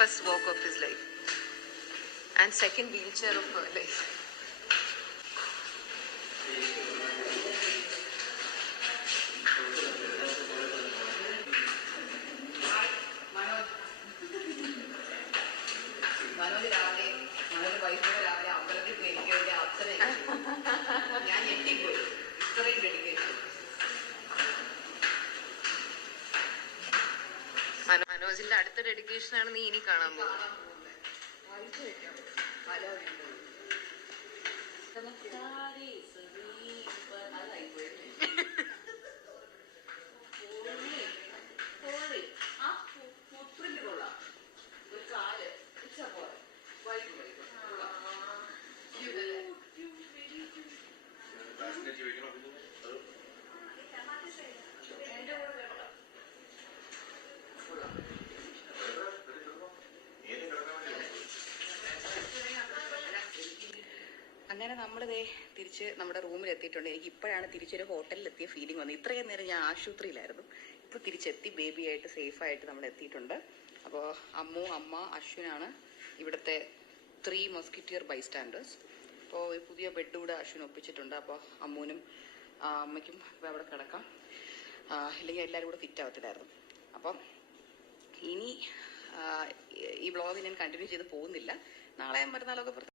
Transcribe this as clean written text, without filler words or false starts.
first walk of his life and second wheelchair of her life. മനോജിന്റെ അടുത്ത dedication ആണ് നീ ഇനി കാണാൻ പോകുന്നത്. അങ്ങനെ നമ്മളിതേ തിരിച്ച് നമ്മുടെ റൂമിൽ എത്തിയിട്ടുണ്ട്. എനിക്ക് ഇപ്പോഴാണ് തിരിച്ചൊരു ഹോട്ടലിലെത്തിയ ഫീലിംഗ് വന്നത്. ഇത്രയും നേരം ഞാൻ ആശുപത്രിയിലായിരുന്നു. ഇപ്പോൾ തിരിച്ചെത്തി, ബേബിയായിട്ട് സേഫായിട്ട് നമ്മൾ എത്തിയിട്ടുണ്ട്. അപ്പോൾ അമ്മു, അമ്മ, അശ്വിനാണ് ഇവിടുത്തെ 3 മസ്കിറ്റിയർ ബൈസ്റ്റാൻഡേഴ്സ്. അപ്പോൾ ഒരു പുതിയ ബെഡ് കൂടെ അശ്വിൻ ഒപ്പിച്ചിട്ടുണ്ട്. അപ്പോൾ അമ്മൂനും അമ്മയ്ക്കും അവിടെ കിടക്കാം. ഇല്ലെങ്കിൽ എല്ലാവരും കൂടെ ഫിറ്റ് ആവത്തില്ലായിരുന്നു. അപ്പം ഇനി ഈ വ്ളോഗ് ഞാൻ കണ്ടിന്യൂ ചെയ്ത് പോകുന്നില്ല. നാളെയും മറ്റന്നാളൊക്കെ